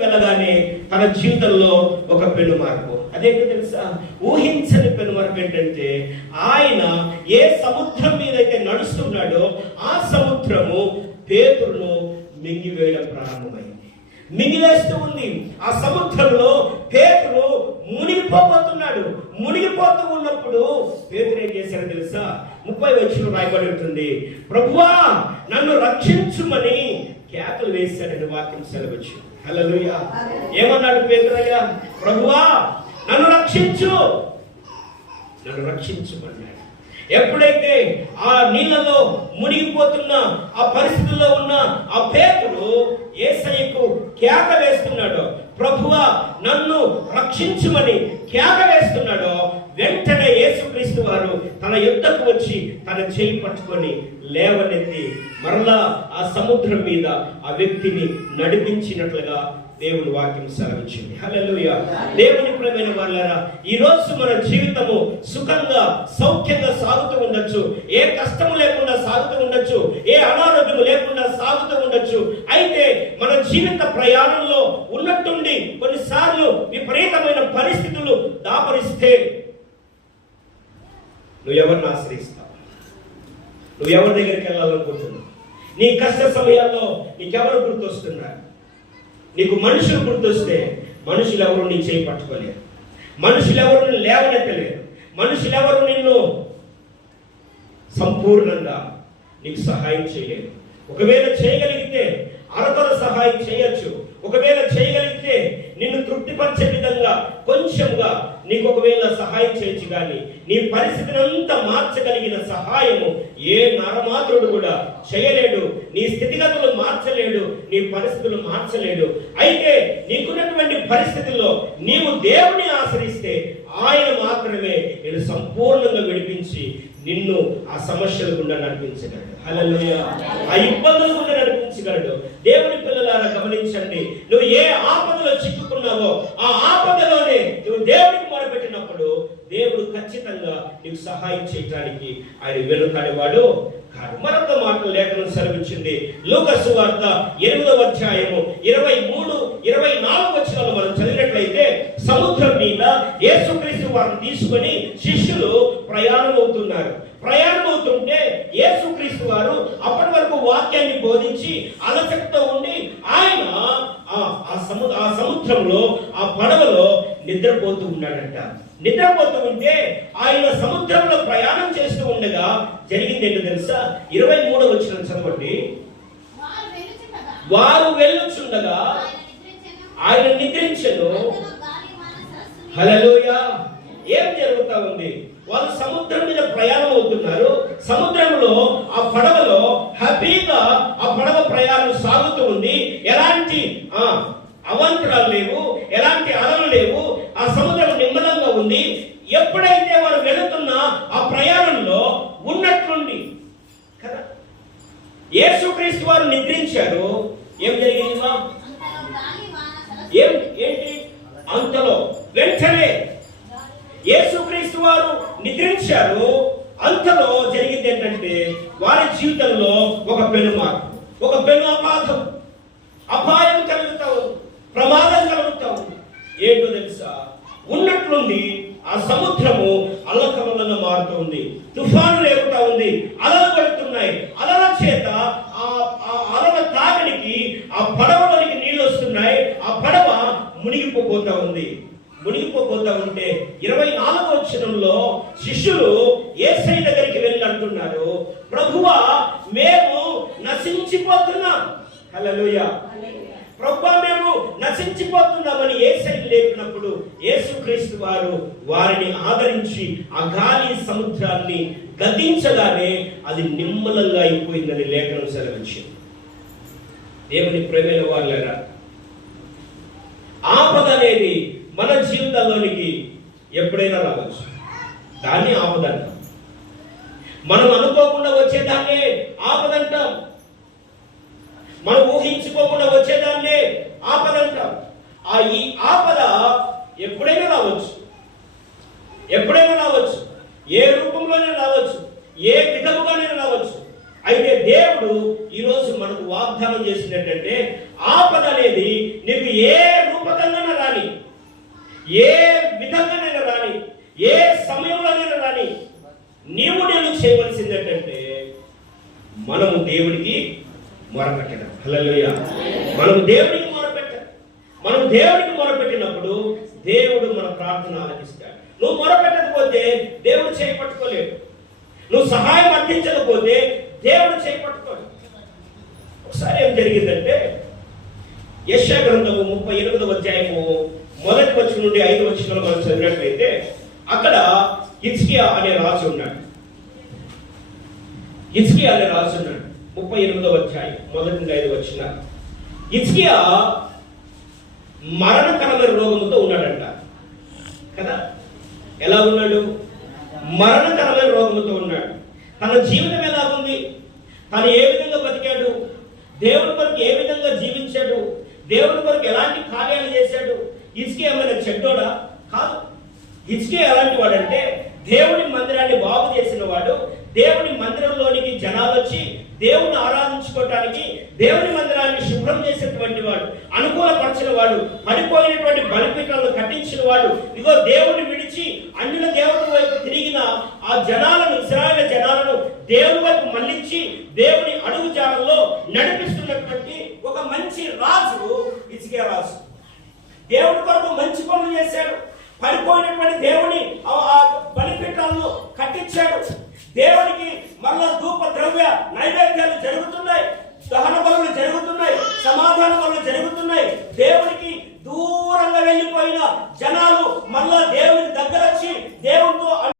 వెళ్ళగానే తన జీవితంలో ఒక పెను మార్పు. అదేంటో తెలుసా? ఊహించని పెను మార్పు ఏంటంటే ఆయన ఏ సముద్రం మీద అయితే నడుస్తున్నాడో ఆ సముద్రము పేతురును మింగివేయడం ప్రారంభమైంది. మింగివేస్తూ ఉంది. ఆ సముద్రంలో పేతురు మునిగిపోబోతున్నాడు. మునిగిపోతూ ఉన్నప్పుడు పేతురు ఏం చేశారో తెలుసా? ముప్పై వచ్చిన రాయబడి ఉంటుంది. ప్రభువా నన్ను రక్షించుమని కేకలు వేశాడని వాక్యం సెలవచ్చు హల్లెలూయా. ఏమన్నాడు పేతురయ్య? ప్రభువా నన్ను రక్షించు. నన్ను రక్షించమన్నాడు. ఎప్పుడైతే ఆ నీళ్ళలో మునిగిపోతున్న ఆ పరిస్థితుల్లో ఉన్న ఆ పేద ఏసయ్యకు కేక వేస్తున్నాడో ప్రభువా నన్ను రక్షించుమని కేక వేస్తున్నాడో వెంటనే యేసుక్రీస్తు వారు తన యుద్ధకు వచ్చి తన చేయి పట్టుకొని లేవనెత్తి మరలా ఆ సముద్రం మీద ఆ వ్యక్తిని నడిపించినట్లుగా దేవుని వాక్యం సెలవిచ్చింది. హల్లెలూయా. దేవుని ప్రేమైన వాళ్ళారా ఈ రోజు మన జీవితము సుఖంగా సౌఖ్యంగా సాగుతూ ఉండొచ్చు. ఏ కష్టము లేకుండా సాగుతూ ఉండొచ్చు. ఏ అనారోగ్యం లేకుండా సాగుతూ ఉండొచ్చు. అయితే మన జీవిత ప్రయాణంలో ఉన్నట్టుండి కొన్నిసార్లు విపరీతమైన పరిస్థితులు దాపరిస్తే నువ్వు ఎవరిని ఆశ్రయిస్తావు? నువ్వు ఎవరి దగ్గరికి వెళ్ళాలనుకుంటున్నావు? నీ కష్ట సమయాల్లో నీకెవరు గుర్తొస్తున్నారు? నీకు మనుషులు గుర్తొస్తే మనుషులు ఎవరు నీ చేయి పట్టుకోలేరు? మనుషులు ఎవరు లేవనెత్తలేరు? మనుషులు ఎవరు నిన్ను సంపూర్ణంగా నీకు సహాయం చేయలేరు? ఒకవేళ చేయగలిగితే అరతల సహాయం చేయొచ్చు. ఒకవేళ చేయగలిగితే నిన్ను తృప్తిపరిచే విధంగా కొంచెంగా నీకు ఒకవేళ సహాయం చేయొచ్చు కానీ నీ పరిస్థితిని అంతా మార్చగలిగిన సహాయము ఏ నరమాత్రుడు కూడా చేయలేడు. నీ స్థితిగతులు మార్చలేడు నీ పరిస్థితులు మార్చలేడు. అయితే నీకున్నటువంటి పరిస్థితుల్లో నీవు దేవుని ఆశ్రయిస్తే ఆయన మాత్రమే నేను సంపూర్ణంగా విడిపించి నిన్ను ఆ సమస్యల గుండా నడిపించగలడు. హల్లెలూయా. ఆ ఇబ్బందుల గుండా నడిపించగలడు. దేవుని పిల్లలారా గమనించండి. నువ్వు ఏ ఆపదలో చిక్కుకున్నావో ఆ ఆపదలోనే నువ్వు దేవుని ఖచ్చితంగా నీకు సహాయం చేయడానికి ఆయన వెనుకాడేవాడు కాదు. మరొక మాట లేఖనం సెలవిచ్చింది. లోకసు వార్త ఎనిమిదవ అధ్యాయము ఇరవై మూడు ఇరవై నాలుగు వచ్చినాలు మనం చదివినట్లయితే సముద్రం మీద యేసుక్రీస్తు వారిని తీసుకొని శిష్యులు ప్రయాణం అవుతున్నారు ప్రయాణం అవుతుంటే యేసుక్రీస్తు వారు అప్పటి వరకు వాక్యాన్ని బోధించి అలసక్తో ఉండి ఆయన ఆ- సముద్ర ఆ సముద్రంలో ఆ పడవలో నిద్రపోతూ ఉన్నాడంట. నిద్రపోతూ ఉంటే ఆయన సముద్రంలో ప్రయాణం చేస్తూ ఉండగా జరిగింది ఏంటో తెలుసా? ఇరవై మూడో వచ్చిన చదవండి. వారు వెళ్ళుచుండగా ఆయన నిద్రించెను. హల్లెలూయా! ఏం జరుగుతా ఉంది? వాళ్ళు సముద్రం మీద ప్రయాణం అవుతున్నారు. సముద్రంలో ఆ పడవలో హ్యాపీగా ఆ పడవ ప్రయాణం సాగుతూ ఉంది. ఎలాంటి ఆ అవాంతరాలు లేవు ఎలాంటి అలలు లేవు ఆ సముద్రం నిమ్మలంగా ఉంది ఎప్పుడైతే వారు వెళుతున్న ఆ ప్రయాణంలో ఉన్నట్లుండి కదా యేసుక్రీస్తు వారు నిద్రించారు. ఏం జరిగింది ఏం ఏంటి? అంతలో వెంటనే యేసుక్రీస్తు వారు నిద్రించారు. అంతలో జరిగింది ఏంటంటే వారి జీవితంలో ఒక పెనుమార్పు ఒక పెను అపాధం అపాయం కలుగుతావు ప్రమాదం కలుగుతాం ఏంటో తెలుసా? ఉన్నట్లుండి ఆ సముద్రము అల్లకలన మారుతూ ఉంది తుఫాను లేకుండా ఉంది అలలు ఉన్నాయి అలల చేత ఆ అలల తాకిడికి ఆ పడవలోనికి నీళ్ళు వస్తున్నాయి. ఆ పడవ మునిగిపోతా ఉంది. మునిగిపోతా ఉంటే ఇరవై నాలుగో వచ్చినంలో శిష్యులు ఏసై దగ్గరికి వెళ్ళి అంటున్నారు ప్రభువా మేము నశించిపోతున్నాం. హలోయ ప్రభు మేము నశించిపోతున్నామని ఏసై లేపినప్పుడు యేసుక్రీస్తు వారు వారిని ఆదరించి ఆ గాలి సముద్రాన్ని గతించగానే అది నిమ్మలంగా అయిపోయిందని లేఖనం సెలవించింది దేవుని ప్రేమైన వాళ్ళరా ఆపద అనేది మన జీవితంలోనికి ఎప్పుడైనా రావచ్చు. దాన్ని ఆపదంటాం మనం అనుకోకుండా వచ్చేదాన్నే ఆపదంటాం మనం ఊహించుకోకుండా వచ్చేదాన్నే ఆపదంటాం ఆ ఈ ఆపద ఎప్పుడైనా రావచ్చు. ఎప్పుడైనా రావచ్చు. ఏ రూపంలోనే రావచ్చు. ఏ విధముగానే రావచ్చు. అయితే దేవుడు ఈరోజు మనకు వాగ్దానం చేసినట్టంటే ఆపద అనేది నీకు ఏ రూపకంగా రాని ఏ విధంగానైనా రాని ఏ సమయంలోనైనా రాని నీవు నేను చేయవలసింది ఏంటంటే మనము దేవుడికి మొరపెట్టడం. హల్లెలూయా. మనము దేవుడికి మొరపెట్టాలి మనం దేవుడికి మొరపెట్టినప్పుడు దేవుడు మన ప్రార్థన ఆలకిస్తాడు. నువ్వు మొరపెట్టకపోతే దేవుడు చేపట్టుకోలేడు. నువ్వు సహాయం అందించకపోతే దేవుడు చేపట్టుకోడు. ఒకసారి ఏం జరిగిందంటే యశ గ్రంథము ముప్పై ఎనిమిదవ అధ్యాయము మొదటి వచ్చిన నుండి ఐదు వచ్చిన మనం చదివినట్లయితే అక్కడ ఇచ్కియా అనే రాజు ఉన్నాడు. ఇచ్కియా అనే రాజు ఉన్నాడు. ముప్పై ఎనిమిదవ అధ్యాయం మొదటి నుండి ఐదు వచ్చిన ఇచ్కియా మరణకరమైన రోగంతో ఎలా ఉన్నాడు? మరణకరమైన రోగముతో ఉన్నాడు. తన జీవితం ఎలా ఉంది? తను ఏ విధంగా బతికాడు? దేవుని కొరకు ఏ విధంగా జీవించాడు? దేవుని కొరకు ఎలాంటి కార్యాలు చేశాడు? ఇసుకే ఏమైనా చెడ్డోడా? కాదు. ఇసుకే ఎలాంటి వాడంటే దేవుని మందిరాన్ని బాగు చేసిన వాడు దేవుని మందిరంలోనికి జనాలు వచ్చి దేవుని ఆరాధించుకోవటానికి దేవుని మందిరాన్ని శుభ్రం చేసినటువంటి వాడు అనుకూలపరిచిన వాడు పడిపోయినటువంటి బలిపీఠాలను కట్టించిన వాడు ఇదిగో దేవుని విడిచి అన్యుల దేవుని వైపు తిరిగిన ఆ జనాలను ఇస్రాయల జనాలను దేవుని వైపు మళ్ళించి దేవుని అడుగు జాడల్లో నడిపిస్తున్నటువంటి ఒక మంచి రాజు ఇసుకే రాజు. దేవుడి కొరకు మంచి పనులు చేశాడు. పడిపోయినటువంటి దేవుని ఆ- ఆ బలిపీఠాలను కట్టించాడు. దేవునికి మల్ల ధూప ద్రవ్య నైవేద్యాలు జరుగుతున్నాయి. దహన బలులు జరుగుతున్నాయి. సమాధాన బలులు జరుగుతున్నాయి. దేవునికి దూరంగా వెళ్ళిపోయిన జనాలు మళ్ళా దేవునికి దగ్గర వచ్చి దేవునితో